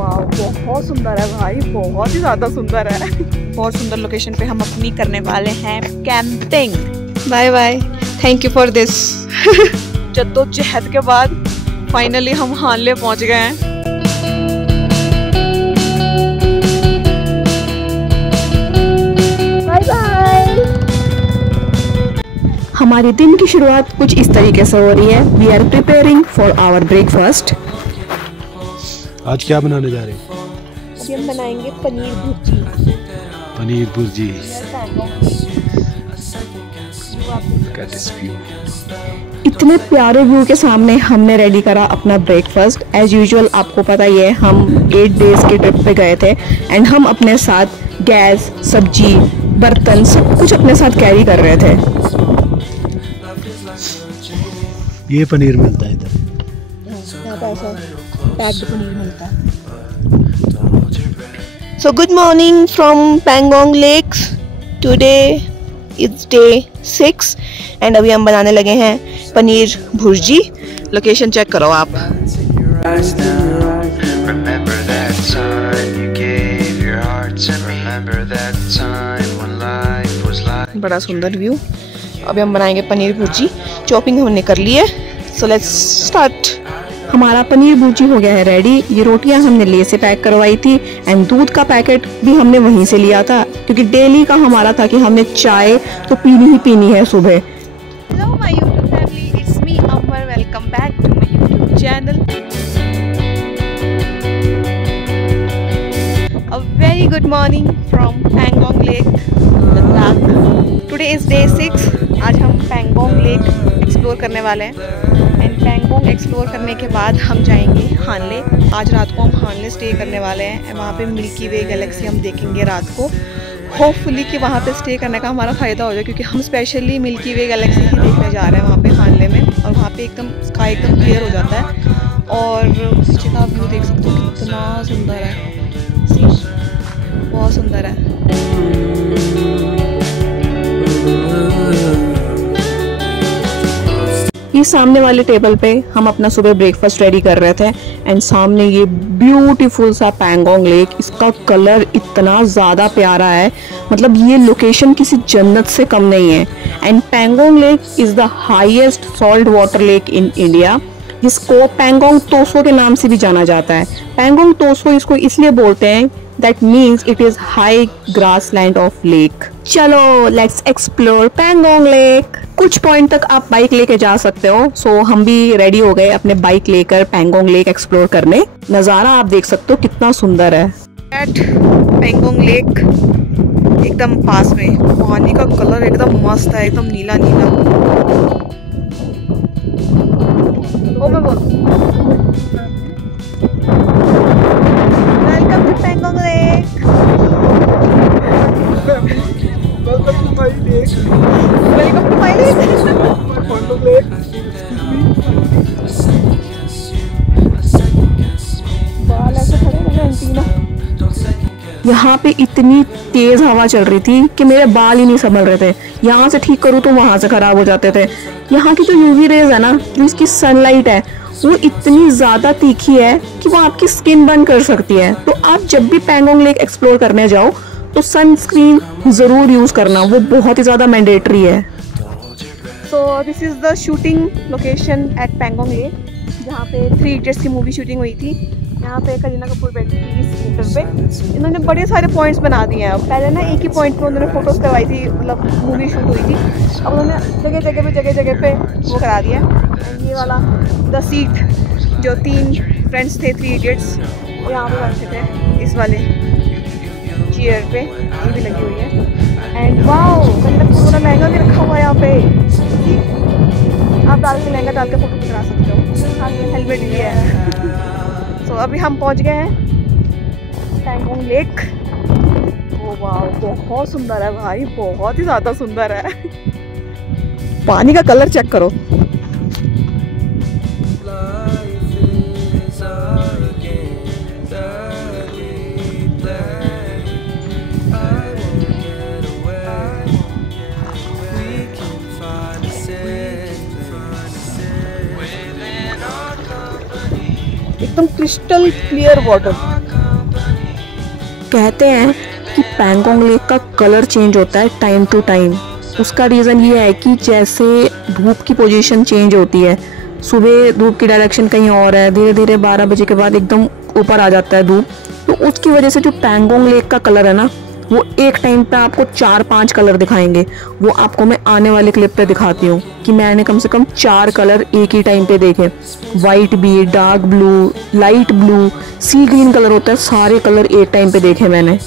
वाह, बहुत सुंदर है भाई, बहुत ही ज़्यादा सुंदर है। बहुत सुंदर लोकेशन पे हम अपनी करने वाले हैं camping. Bye bye, thank you for this. जद्दोजहद के बाद फाइनली हम हानले पहुंच गए हैं। Bye bye. हमारी दिन की शुरुआत कुछ इस तरीके से हो रही है। We are preparing for our breakfast. आज क्या बनाने जा रहे हैं? अभी हम बनाएंगे पनीर भुर्जी। पनीर भुर्जी। इतने प्यारे व्यू के सामने हमने रेडी करा अपना ब्रेकफास्ट। एज यूजुअल आपको पता ही है, हम 8 डेज के ट्रिप पे गए थे एंड हम अपने साथ गैस, सब्जी, बर्तन सब कुछ अपने साथ कैरी कर रहे थे। ये पनीर मिलता है इधर, पैक्ड पनीर मिलता है। So good morning from Pangong Lakes. Today is day 6 and अभी हम बनाने लगे हैं पनीर भुर्जी। लोकेशन चेक करो आप। बड़ा सुंदर व्यू। अभी हम बनाएंगे पनीर भुर्जी। चॉपिंग हमने कर ली है, सो लेट्स स्टार्ट। हमारा पनीर भुर्जी हो गया है रेडी। ये रोटियां हमने ले से पैक करवाई थी एंड दूध का पैकेट भी हमने वहीं से लिया था, क्योंकि डेली का हमारा था कि हमने चाय तो पीनी ही पीनी है सुबह। Hello my YouTube family, it's me Amar, welcome back to my YouTube channel. A very good morning from Pangong lake, Ladakh. Today is day 6। आज हम पैंगोंग लेक एक्सप्लोर करने वाले हैं एंड पैंगोंग एक्सप्लोर करने के बाद हम जाएंगे हानले। आज रात को हम हानले स्टे करने वाले हैं। वहाँ पे मिल्की वे गैलेक्सी हम देखेंगे रात को। होपफुली कि वहाँ पे स्टे करने का हमारा फ़ायदा हो जाए, क्योंकि हम स्पेशली मिल्की वे गैलेक्सी ही देखने जा रहे हैं वहाँ पे हानले में। और वहाँ पे एकदम स्काई एकदम क्लियर हो जाता है और पीछे का व्यू देख सकते हो कितना सुंदर है। बहुत सुंदर है। ये सामने वाले टेबल पे हम अपना सुबह ब्रेकफास्ट रेडी कर रहे थे एंड सामने ये ब्यूटीफुल सा पैंगोंग लेक। इसका कलर इतना ज़्यादा प्यारा है, मतलब ये लोकेशन किसी जन्नत से कम नहीं है। And Pangong lake is the highest salt water lake in India, जिसको पैंगोंग तोसो के नाम से भी जाना जाता है। पैंगोंग तोसो इसको इसलिए बोलते हैं, that means it is high grass land of lake. चलो लेट्स एक्सप्लोर पैंगोंग लेक। कुछ पॉइंट तक आप बाइक लेके जा सकते हो, सो हम भी रेडी हो गए अपने बाइक लेकर पैंगोंग लेक एक्सप्लोर करने। नज़ारा आप देख सकते हो कितना सुंदर है। एट पैंगोंग लेक एकदम पास में, पानी का कलर एकदम मस्त है, एकदम नीला नीला। Welcome to Pangong lake. Welcome to my lake. यहाँ पे इतनी तेज हवा चल रही थी कि मेरे बाल ही नहीं संभल रहे थे। यहाँ से ठीक करूँ तो वहाँ से खराब हो जाते थे। यहाँ की जो यूवी रेज है ना, जो इसकी सनलाइट है, वो इतनी ज़्यादा तीखी है कि वो आपकी स्किन बर्न कर सकती है। तो आप जब भी पैंगोंग लेक एक्सप्लोर करने जाओ तो सनस्क्रीन ज़रूर यूज़ करना, वो बहुत ही ज़्यादा मैंडेटरी है। So this is the shooting location eight Pangong lake, जहाँ पे 3 इडियट्स की मूवी शूटिंग हुई थी। यहाँ पे करीना कपूर बैठी थी स्कूटर पे। इन्होंने बड़े सारे पॉइंट्स बना दिए हैं। पहले ना एक ही पॉइंट पे उन्होंने फ़ोटोज़ करवाई थी, मतलब मूवी शूट हुई थी। अब उन्होंने जगह जगह पे वो करा दिया। ये वाला द सीट, जो 3 फ्रेंड्स थे 3 इडियट्स, वो यहाँ पे बैठे थे इस वाले चेयर पे, ये भी लगी हुई है। एंड वाओ, करीना कपूर का लहंगा भी रखा हुआ है यहाँ पे। आप डाल के लहंगा डाल के फोटो करा सकते हो। हाँ, हेलमेट भी है। तो अभी हम पहुंच गए हैं पैंगोंग लेक। ओ वाह, बहुत सुंदर है भाई, बहुत ही ज़्यादा सुंदर है। पानी का कलर चेक करो। एकदम क्रिस्टल क्लियर वाटर। कहते हैं कि पैंगोंग लेक का कलर चेंज होता है टाइम टू टाइम। उसका रीज़न ये है कि जैसे धूप की पोजीशन चेंज होती है, सुबह धूप की डायरेक्शन कहीं और है, धीरे धीरे 12 बजे के बाद एकदम ऊपर आ जाता है धूप, तो उसकी वजह से जो पैंगोंग लेक का कलर है ना, वो एक टाइम पे आपको 4-5 कलर दिखाएंगे। वो आपको मैं आने वाले क्लिप पे दिखाती हूँ कि मैंने कम से कम 4 कलर एक ही टाइम पे देखे। वाइट भी, डार्क ब्लू, लाइट ब्लू, सी ग्रीन कलर होता है, सारे कलर एक टाइम पे देखे मैंने।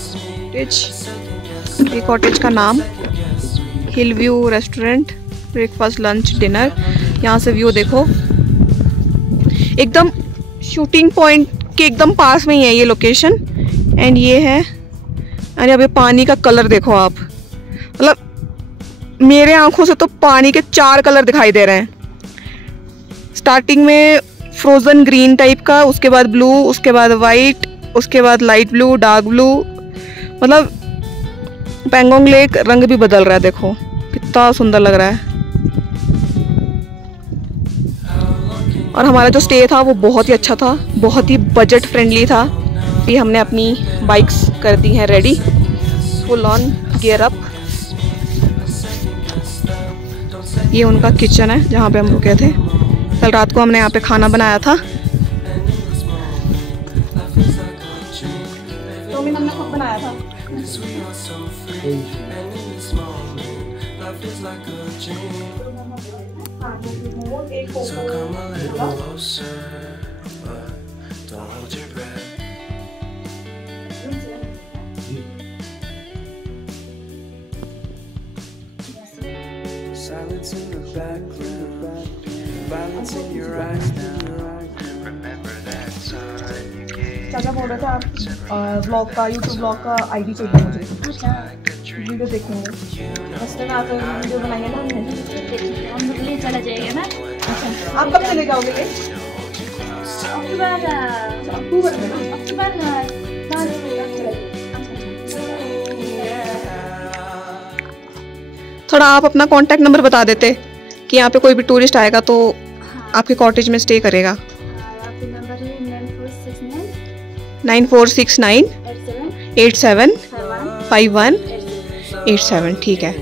ये कॉटेज का नाम हिल view restaurant, breakfast lunch dinner. यहाँ से व्यू देखो, एकदम शूटिंग पॉइंट के एकदम पास में ही है ये लोकेशन। एंड ये है, अरे अब ये पानी का कलर देखो आप, मतलब मेरे आंखों से तो पानी के 4 कलर दिखाई दे रहे हैं। स्टार्टिंग में फ्रोजन ग्रीन टाइप का, उसके बाद ब्लू, उसके बाद वाइट, उसके बाद लाइट ब्लू, डार्क ब्लू, मतलब पैंगोंग लेक रंग भी बदल रहा है। देखो कितना सुंदर लग रहा है। और हमारा जो स्टे था वो बहुत ही अच्छा था, बहुत ही बजट फ्रेंडली था। भी हमने अपनी बाइक्स कर दी हैं ready, full on gear up. ये उनका किचन है जहाँ पे हम रुके थे। कल रात को हमने यहाँ पे खाना बनाया था। तो हमने खुद बनाया था। Silence in the background, violence in your eyes now. Remember that time you gave. चाचा बोल रहे थे आप ब्लॉग का, यूट्यूब ब्लॉग का आईडी चाहिए मुझे। अच्छा, वीडियो देखेंगे। रास्ते में आकर वीडियो बनाएंगे ना हमने। हम लोग ले चला जाएगा ना। अच्छा, आप कब चले जाओगे ये? अक्टूबर में। थोड़ा आप अपना कांटेक्ट नंबर बता देते कि यहाँ पे कोई भी टूरिस्ट आएगा तो आपके कॉटेज में स्टे करेगा। आपका नंबर है 9469 87 51 87। ठीक है,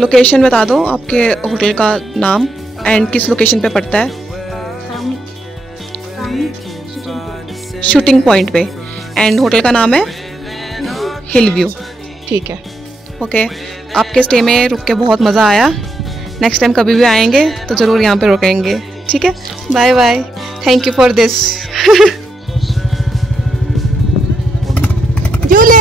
लोकेशन बता दो आपके होटल का नाम एंड किस लोकेशन पे पड़ता है। शूटिंग पॉइंट पे, एंड होटल का नाम है हिल व्यू। ठीक है, ओके। आपके स्टे में रुक के बहुत मज़ा आया। नेक्स्ट टाइम कभी भी आएंगे तो ज़रूर यहाँ पे रुकेंगे। ठीक है, bye bye, thank you for this. Julley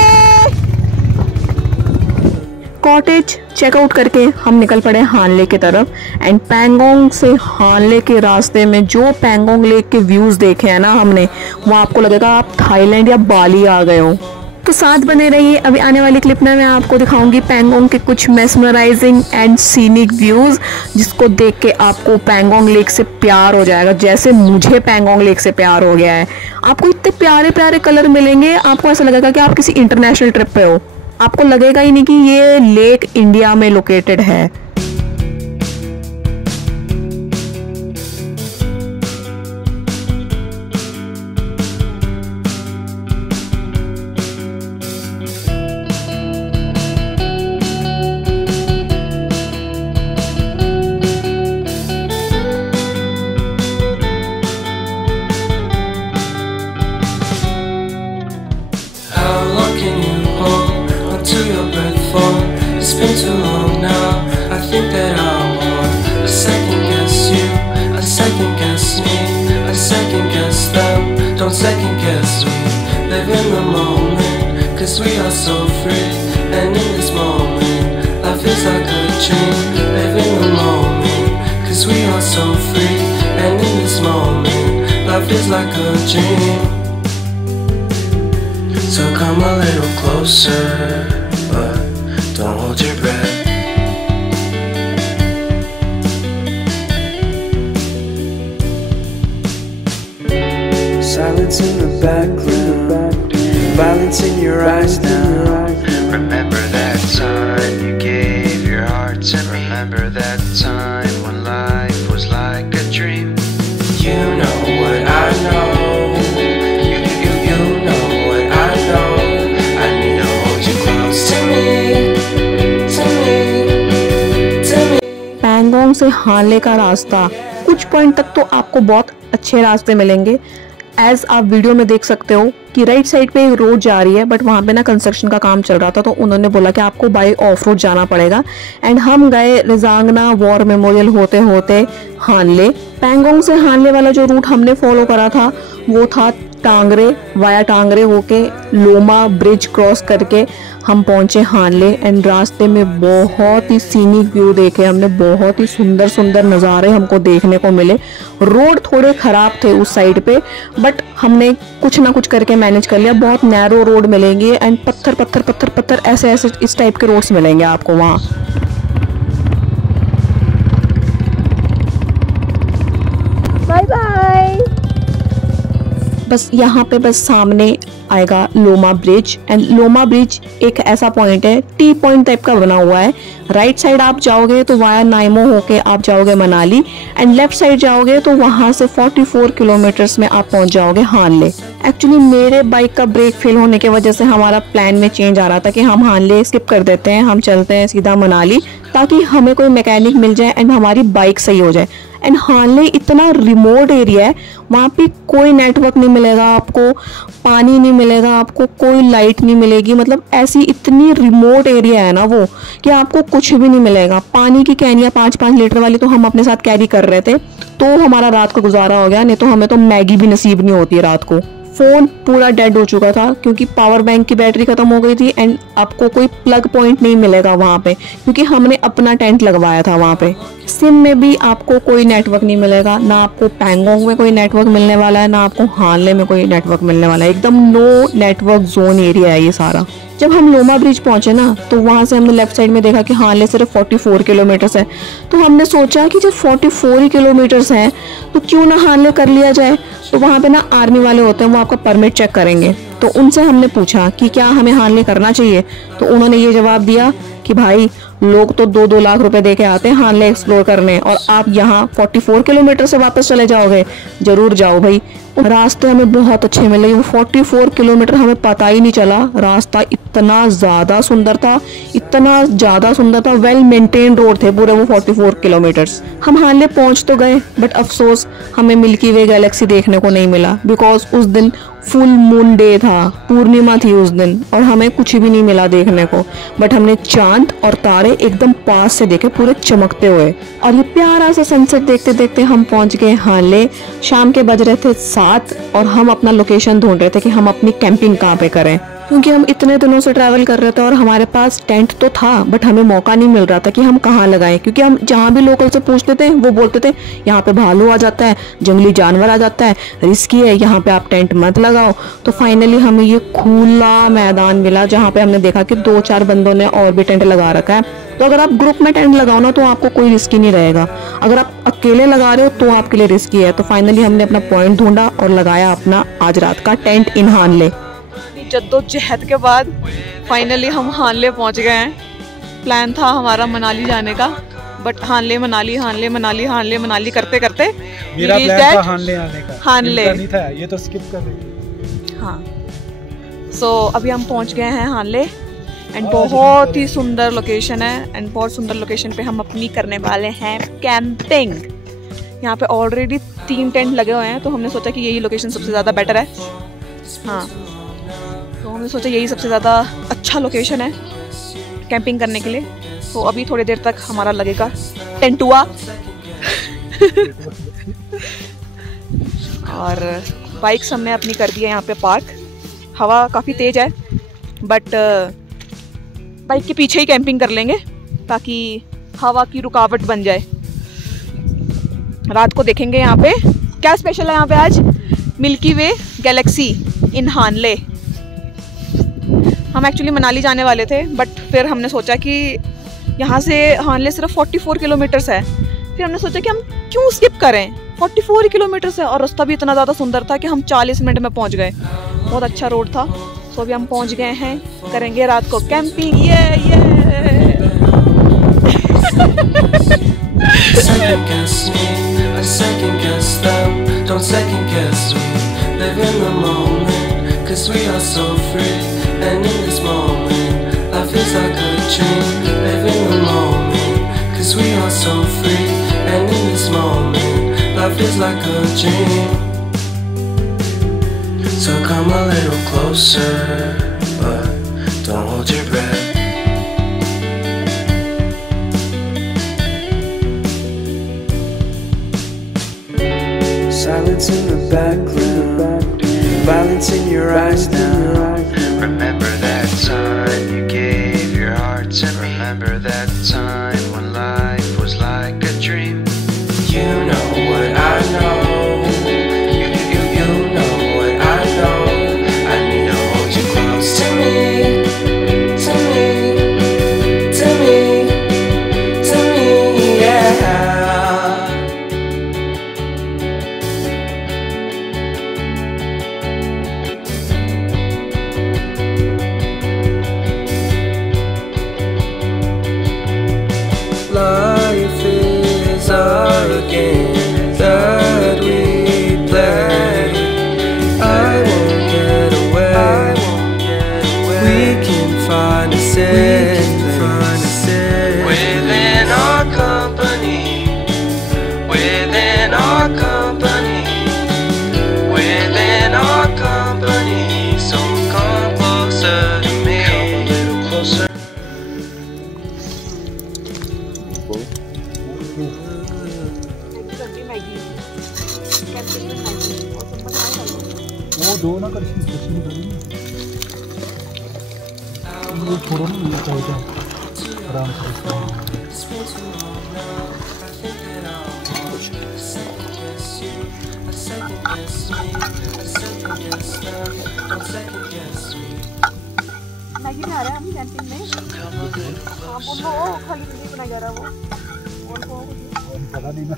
cottage checkout करके हम निकल पड़े हानले की तरफ। एंड पैंगोंग से हानले के रास्ते में जो पैंगोंग लेक के व्यूज़ देखे हैं ना हमने, वो आपको लगेगा आप थाईलैंड या बाली आ गए हो। तो साथ बने रहिए, अभी आने वाली क्लिप में मैं आपको दिखाऊंगी पैंगोंग के कुछ मेस्मराइजिंग एंड सीनिक व्यूज़, जिसको देख के आपको पैंगोंग लेक से प्यार हो जाएगा, जैसे मुझे पैंगोंग लेक से प्यार हो गया है। आपको इतने प्यारे प्यारे कलर मिलेंगे, आपको ऐसा लगेगा कि आप किसी इंटरनेशनल ट्रिप पे हो। आपको लगेगा ही नहीं कि ये लेक इंडिया में लोकेटेड है। It's been too long now. I think that I want a second guess you, a second guess me, a second guess them. Don't second guess me. Live in the moment, 'cause we are so free. And in this moment, life is like a dream. Live in the moment, 'cause we are so free. And in this moment, life is like a dream. So come a little closer, but don't hold your breath. Silence in the background, violence in your eyes now. Remember that time you gave your heart to me. Remember that time when life was like a dream. You know what I know. You know what I know. से हानले का रास्ता, कुछ point तक तो आपको बहुत अच्छे रास्ते मिलेंगे। एज आप वीडियो में देख सकते हो कि राइट साइड पे एक रोड जा रही है, बट वहाँ पे ना कंस्ट्रक्शन का काम चल रहा था, तो उन्होंने बोला कि आपको बाय ऑफ रोड जाना पड़ेगा। एंड हम गए रिजांगना वॉर मेमोरियल होते होते हानले। पैंगोंग से हानले वाला जो रूट हमने फॉलो करा था वो था टांगरे, वाया टांगरे होके लोमा ब्रिज क्रॉस करके हम पहुंचे हानले। एंड रास्ते में बहुत ही सीनिक व्यू देखे हमने, बहुत ही सुंदर सुंदर नज़ारे हमको देखने को मिले। रोड थोड़े ख़राब थे उस साइड पे, बट हमने कुछ ना कुछ करके मैनेज कर लिया। बहुत नैरो रोड मिलेंगे एंड पत्थर पत्थर पत्थर पत्थर ऐसे ऐसे इस टाइप के रोड्स मिलेंगे आपको वहाँ। Bye bye. बस यहाँ पे बस सामने आएगा Loma bridge. And Loma bridge एक ऐसा पॉइंट है, टी पॉइंट टाइप का बना हुआ है। राइट साइड आप जाओगे तो वाया नाइमो होके आप जाओगे मनाली, एंड लेफ्ट साइड जाओगे तो वहां से 44 किलोमीटर्स में आप पहुंच जाओगे हानले। एक्चुअली मेरे बाइक का ब्रेक फेल होने की वजह से हमारा प्लान में चेंज आ रहा था कि हम हानले स्किप कर देते हैं, हम चलते हैं सीधा मनाली, ताकि हमें कोई मैकेनिक मिल जाए एंड हमारी बाइक सही हो जाए। एंड हानले इतना रिमोट एरिया है, वहाँ पे कोई नेटवर्क नहीं मिलेगा आपको, पानी नहीं मिलेगा आपको, कोई लाइट नहीं मिलेगी। मतलब ऐसी इतनी रिमोट एरिया है ना वो कि आपको कुछ भी नहीं मिलेगा। पानी की कैनियाँ 5-5 लीटर वाली तो हम अपने साथ कैरी कर रहे थे, तो हमारा रात को गुजारा हो गया, नहीं तो हमें तो मैगी भी नसीब नहीं होती है रात को। फ़ोन पूरा डेड हो चुका था क्योंकि पावर बैंक की बैटरी ख़त्म हो गई थी। एंड आपको कोई प्लग पॉइंट नहीं मिलेगा वहाँ पे, क्योंकि हमने अपना टेंट लगवाया था वहाँ पे। सिम में भी आपको कोई नेटवर्क नहीं मिलेगा, ना आपको पैंगोंग में कोई नेटवर्क मिलने वाला है, ना आपको हानले में कोई नेटवर्क मिलने वाला है। एकदम नो नेटवर्क जोन एरिया है ये सारा। जब हम लोमा ब्रिज पहुंचे ना, तो वहाँ से हमने लेफ्ट साइड में देखा कि हानले सिर्फ 44 किलोमीटर्स है। तो हमने सोचा कि जब 44 ही किलोमीटर्स हैं तो क्यों ना हानले कर लिया जाए। तो वहाँ पे ना आर्मी वाले होते हैं, वो आपका परमिट चेक करेंगे। तो उनसे हमने पूछा कि क्या हमें हानले करना चाहिए, तो उन्होंने ये जवाब दिया कि भाई लोग तो 2-2 लाख रुपए दे के आते हैं हानले एक्सप्लोर करने, और आप यहाँ 44 किलोमीटर से वापस चले जाओगे। जरूर जाओ भाई। रास्ते हमें बहुत अच्छे मिले, वो 44 किलोमीटर हमें पता ही नहीं चला। रास्ता इतना ज़्यादा सुंदर था, इतना ज़्यादा सुंदर था, वेल मेंटेन रोड थे पूरे वो 44 किलोमीटर्स। हम हानले पहुँच तो गए, बट अफसोस हमें मिल्की वे गैलेक्सी देखने को नहीं मिला, बिकॉज उस दिन फुल मून डे था, पूर्णिमा थी उस दिन, और हमें कुछ भी नहीं मिला देखने को। बट हमने चांद और तारे एकदम पास से देखे, पूरे चमकते हुए। और ये प्यारा सा सनसेट देखते देखते हम पहुंच गए हानले। शाम के बज रहे थे 7 और हम अपना लोकेशन ढूंढ रहे थे कि हम अपनी कैंपिंग कहाँ पे करें, क्योंकि हम इतने दिनों से ट्रैवल कर रहे थे और हमारे पास टेंट तो था, बट हमें मौका नहीं मिल रहा था कि हम कहाँ लगाएं। क्योंकि हम जहाँ भी लोकल से पूछते थे वो बोलते थे यहाँ पे भालू आ जाता है, जंगली जानवर आ जाता है, रिस्की है, यहाँ पे आप टेंट मत लगाओ। तो फाइनली हमें ये खुला मैदान मिला, जहाँ पे हमने देखा कि 2-4 बंदों ने और भी टेंट लगा रखा है। तो अगर आप ग्रुप में टेंट लगाओ ना, तो आपको कोई रिस्की नहीं रहेगा। अगर आप अकेले लगा रहे हो तो आपके लिए रिस्की है। तो फाइनली हमने अपना पॉइंट ढूंढा और लगाया अपना आज रात का टेंट इन हानले। जद्दोजहद के बाद फाइनली हम हानले पहुंच गए हैं। प्लान था हमारा मनाली जाने का, बट हानले मनाली हानले मनाली हानले मनाली करते करते मेरा प्लान था हानले आने का, हानले नहीं था, ये तो स्किप कर रही। हाँ, सो अभी हम पहुंच गए हैं हानले, एंड बहुत ही सुंदर लोकेशन है। एंड बहुत सुंदर लोकेशन पे हम अपनी करने वाले हैं कैंपिंग। यहाँ पे ऑलरेडी 3 टेंट लगे हुए हैं, तो हमने सोचा कि यही लोकेशन सबसे ज़्यादा बेटर है। हाँ, तो हमने सोचा यही सबसे ज़्यादा अच्छा लोकेशन है कैंपिंग करने के लिए। तो अभी थोड़ी देर तक हमारा लगेगा टेंटुआ और बाइक्स हमने अपनी कर दी है यहाँ पे पार्क। हवा काफ़ी तेज़ है, बट बाइक के पीछे ही कैंपिंग कर लेंगे ताकि हवा की रुकावट बन जाए। रात को देखेंगे यहाँ पे क्या स्पेशल है। यहाँ पे आज मिल्की वे गैलेक्सी इन हानले। हम एक्चुअली मनाली जाने वाले थे, बट फिर हमने सोचा कि यहाँ से हानले सिर्फ 44 किलोमीटर्स है। फिर हमने सोचा कि हम क्यों स्किप करें, 44 किलोमीटर्स है और रास्ता भी इतना ज़्यादा सुंदर था कि हम 40 मिनट में पहुँच गए। बहुत अच्छा रोड था। तो अभी हम पहुँच गए हैं, करेंगे रात को कैंपिंग। ये Second guess me, I second guess them. Don't second guess me. Live in the moment, 'cause we are so free. And in this moment, life is like a dream. Live in the moment, 'cause we are so free. this moment, life is like a dream. So come a little closer, but don't hold your breath. Silence in the background, violence in your eyes now. Remember that time you gave your heart to me. Remember that time when life was like a dream. You know what I know. You know what I know. I need to hold you close to me, to me, to me, to me, yeah. Life is our game that we play. I won't get away. We can find a safe place within our company. Within our company. Within our company. So come closer to me. Come a little closer. वो दो ना कर इसकी special करी ये छोड़ो ना ये चाहिए आराम से मैगी बना रहे हैं हम कैंटीन में। हाँ बोलो खाली नहीं बनाया जा रहा वो और पता नहीं ना।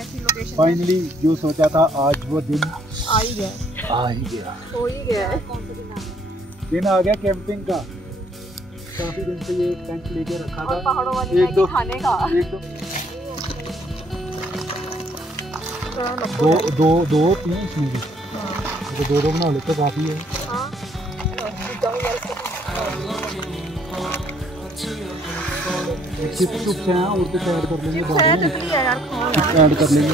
ऐसी लोकेशन फाइनली जो सोचा था आज वो दिन आ ही गया। हो ही गया है। कौन सा दिन आ गया? दिन आ गया कैंपिंग का। काफी दिन से ये टेंट लेके रखा था। पहाड़ों वाली मैगी खाने का। दो तीन इसमें भी। तो दो बना लेते काफी है। चिप्स चुप्स हैं और कुछ ऐड कर लेंगे बाद में। ऐड कर लेंगे।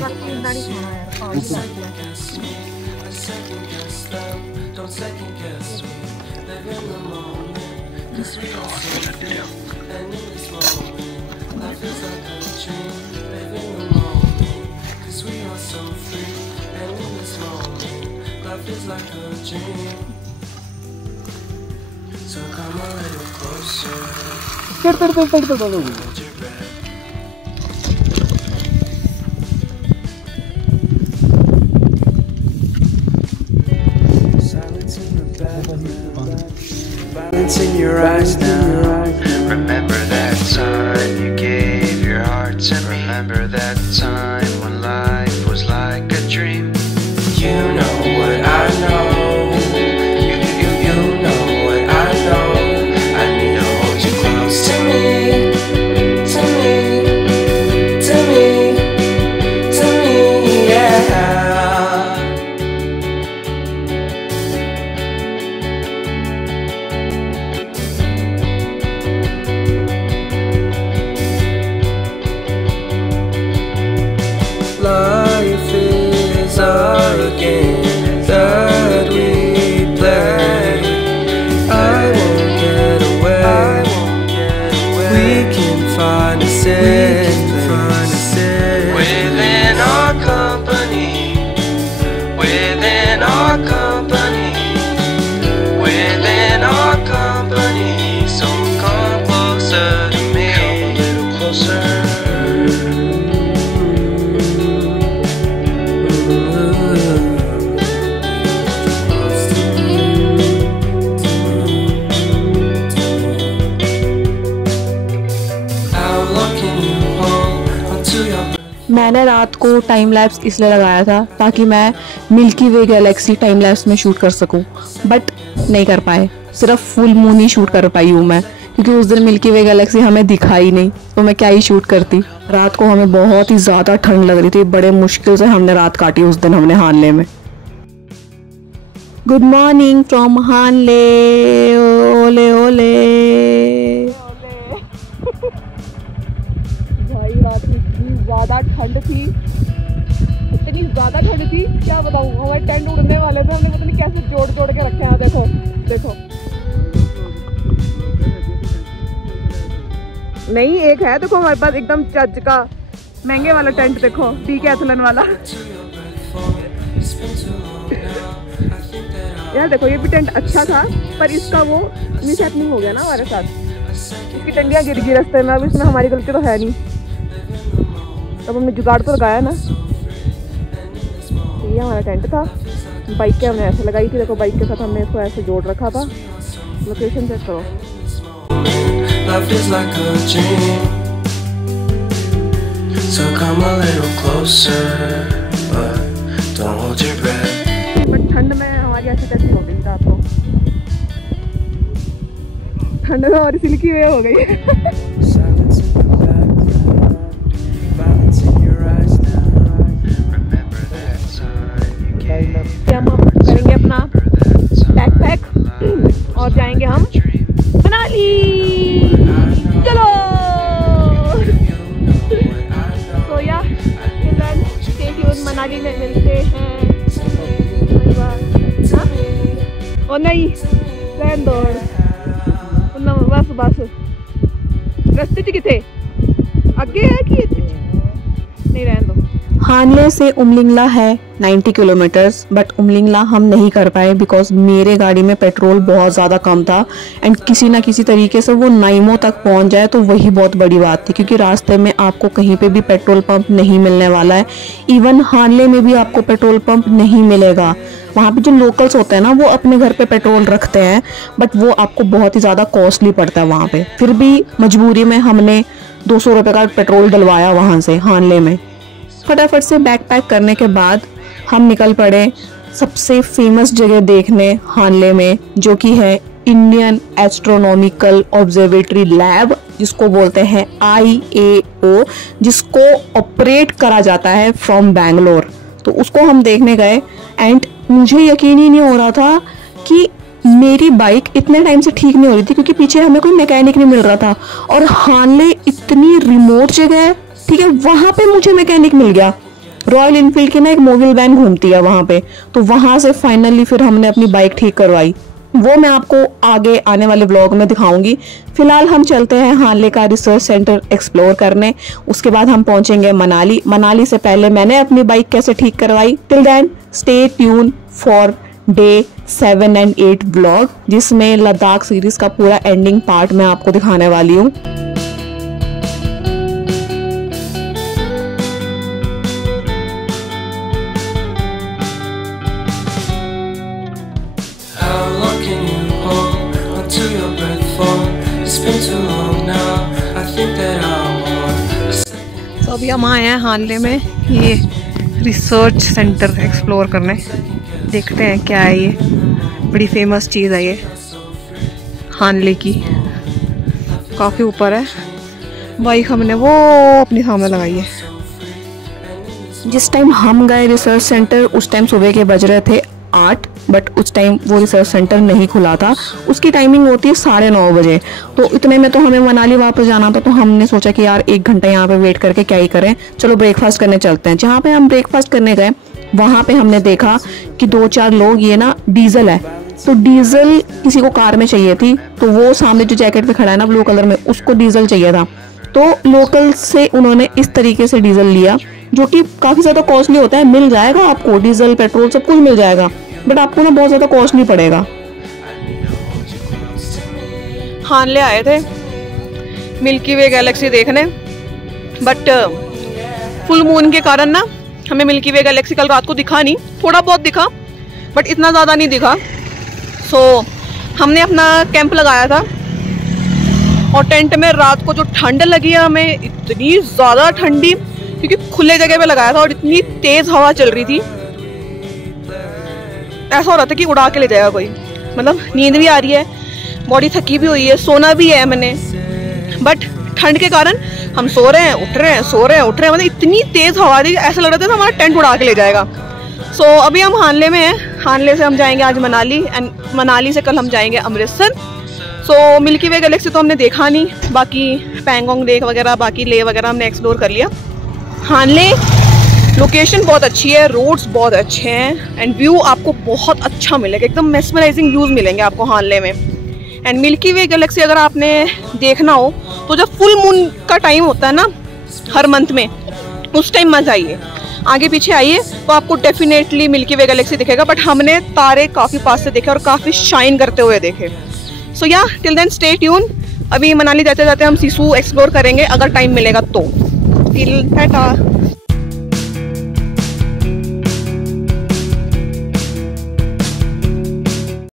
Violence in your eyes now. Remember that time you gave your heart to me. Remember that time when life was like a dream. You know what I know. You know what I know. I need to hold you close to me, to me, to me, to me, yeah. Life is our game that we play. I won't get away. We can find a safe place within our company. Within our company. Within our company. So come closer to me. Come a little closer. मैंने रात को time lapse इसलिए लगाया था ताकि मैं milky वे Galaxy time lapse में shoot कर सकूं, बट नहीं कर पाए। सिर्फ फुल मून ही शूट कर पाई हूँ मैं, क्योंकि उस दिन मिल्की वे गैलेक्सी हमें दिखाई नहीं, तो मैं क्या ही शूट करती। रात को हमें बहुत ही ज़्यादा ठंड लग रही थी, बड़े मुश्किल से हमने रात काटी उस दिन हमने हानले में। गुड मॉर्निंग फ्रॉम हानले, ओले ओले। भाई ज़्यादा ठंड थी, इतनी ज़्यादा ठंड थी क्या बताऊँ। हमारे टेंट उड़ने वाले थे, हमने पता नहीं कैसे जोड़ जोड़ के रखे हैं। देखो देखो, नहीं एक है देखो हमारे पास एकदम चज का महंगे वाला टेंट, देखो डीकैथलन वाला। यार देखो ये भी टेंट अच्छा था, पर इसका वो मिसहैप नहीं हो गया ना हमारे साथ, इसकी टंडियाँ गिर गई रास्ते में। अब इसमें हमारी गलती तो है नहीं, तब हमने जुगाड़ तो लगाया ना। ये हमारा टेंट था, बाइक के हमने ऐसे लगाई थी, देखो बाइक के साथ हमने इसको ऐसे जोड़ रखा था। लोकेशन चेक करो। Life is like a dream, so come a little closer, but don't hold your breath. But ठंड में हमारी ऐसी तैसी हो गई रात को, ठंड में हमारी सिल्की वे हो गई। Silence in the background, violence in your eyes now. Remember that time you gave, हम करेंगे अपना बैकपैक और जाएंगे हम मनाली। चलो तो या स्टे ट्यून, मनाली में मिलते हैं। और नहीं रहन दो, बस बस रस्ते च किथे अगे है कि नहीं, रहन दो। हानले से उमलिंगला है 90 किलोमीटर्स, बट उमलिंगला हम नहीं कर पाए बिकॉज मेरे गाड़ी में पेट्रोल बहुत ज़्यादा कम था एंड किसी ना किसी तरीके से वो नाइमो तक पहुंच जाए तो वही बहुत बड़ी बात थी, क्योंकि रास्ते में आपको कहीं पे भी पेट्रोल पंप नहीं मिलने वाला है। इवन हानले में भी आपको पेट्रोल पंप नहीं मिलेगा। वहाँ पे जो लोकल्स होते हैं ना वो अपने घर पे पेट्रोल रखते हैं, बट वो आपको बहुत ही ज़्यादा कॉस्टली पड़ता है वहाँ पे। फिर भी मजबूरी में हमने 200 रुपये का पेट्रोल डलवाया वहाँ से हानले में। फटाफट से बैकपैक करने के बाद हम निकल पड़े सबसे फेमस जगह देखने हानले में, जो कि है इंडियन एस्ट्रोनॉमिकल ऑब्जर्वेटरी लैब, जिसको बोलते हैं IAO, जिसको ऑपरेट करा जाता है फ्रॉम बैंगलोर। तो उसको हम देखने गए एंड मुझे यकीन ही नहीं हो रहा था कि मेरी बाइक इतने टाइम से ठीक नहीं हो रही थी, क्योंकि पीछे हमें कोई मैकेनिक नहीं मिल रहा था। और हानले इतनी रिमोट जगह है, ठीक है, वहाँ पे मुझे मैकेनिक मिल गया। रॉयल इनफील्ड की ना एक मोबिल वैन घूमती है वहाँ पे, तो वहाँ से फाइनली फिर हमने अपनी बाइक ठीक करवाई। वो मैं आपको आगे आने वाले व्लॉग में दिखाऊंगी। फिलहाल हम चलते हैं हानले का रिसर्च सेंटर एक्सप्लोर करने, उसके बाद हम पहुंचेंगे मनाली। मनाली से पहले मैंने अपनी बाइक कैसे ठीक करवाई। Till then stay tune for day 7 and 8 vlog, जिसमें लद्दाख सीरीज का पूरा एंडिंग पार्ट मैं आपको दिखाने वाली हूँ। तो अभी हम आए हैं हानले में ये रिसर्च सेंटर एक्सप्लोर करने। देखते हैं क्या है, ये बड़ी फेमस चीज़ है ये हानले की, काफ़ी ऊपर है। बाइक हमने वो अपनी सामने लगाई है। जिस टाइम हम गए रिसर्च सेंटर उस टाइम सुबह के बज रहे थे 8, बट उस टाइम वो रिसर्च सेंटर नहीं खुला था। उसकी टाइमिंग होती है 9:30 बजे। तो इतने में तो हमें मनाली वापस जाना था, तो हमने सोचा कि यार 1 घंटा यहाँ पे वेट करके क्या ही करें, चलो ब्रेकफास्ट करने चलते हैं। जहाँ पे हम ब्रेकफास्ट करने गए वहाँ पे हमने देखा कि 2-4 लोग, ये ना डीजल है, तो डीजल किसी को कार में चाहिए थी। तो वो सामने जो जैकेट पे खड़ा है ना ब्लू कलर में, उसको डीजल चाहिए था। तो लोकल से उन्होंने इस तरीके से डीजल लिया, जो कि काफ़ी ज़्यादा कॉस्टली होता है। मिल जाएगा आपको डीजल पेट्रोल सब कुछ मिल जाएगा, बट आपको ना बहुत ज़्यादा कॉस्टली पड़ेगा। हानले आए थे मिल्की वे गैलेक्सी देखने, बट फुल मून के कारण ना हमें मिल्की वे गैलेक्सी कल रात को दिखा नहीं। थोड़ा बहुत दिखा बट इतना ज़्यादा नहीं दिखा। सो हमने अपना कैंप लगाया था और टेंट में रात को जो ठंड लगी है हमें, इतनी ज़्यादा ठंडी, क्योंकि खुले जगह पे लगाया था और इतनी तेज़ हवा चल रही थी, ऐसा हो रहा था कि उड़ा के ले जाएगा कोई। मतलब नींद भी आ रही है, बॉडी थकी भी हुई है, सोना भी है मैंने, बट ठंड के कारण हम सो रहे हैं उठ रहे हैं, सो रहे हैं उठ रहे हैं। मतलब इतनी तेज़ हवा थी, ऐसा लग रहा था हमारा टेंट उड़ा के ले जाएगा। सो अभी हम हानले में हैं। हानले से हम जाएंगे आज मनाली एंड मनाली से कल हम जाएंगे अमृतसर। सो मिल्की वे गैलेक्सी तो हमने देखा नहीं, बाकी पैंगोंग लेक वगैरह, बाकी ले वगैरह हमने एक्सप्लोर कर लिया। हानले लोकेशन बहुत अच्छी है, रोड्स बहुत अच्छे हैं एंड व्यू आपको बहुत अच्छा मिलेगा, एकदम मेस्मराइजिंग व्यूज़ मिलेंगे आपको हानले में। एंड मिल्की वे गैलेक्सी अगर आपने देखना हो तो जब फुल मून का टाइम होता है ना हर मंथ में, उस टाइम मत आइए, आगे पीछे आइए तो आपको डेफिनेटली मिल्की वे गैलेक्सी दिखेगा। बट हमने तारे काफ़ी पास से देखे और काफ़ी शाइन करते हुए देखे। सो या टिल देन स्टे ट्यून। अभी मनाली जाते जाते हम सिसु एक्सप्लोर करेंगे अगर टाइम मिलेगा तो। टिल टाटा।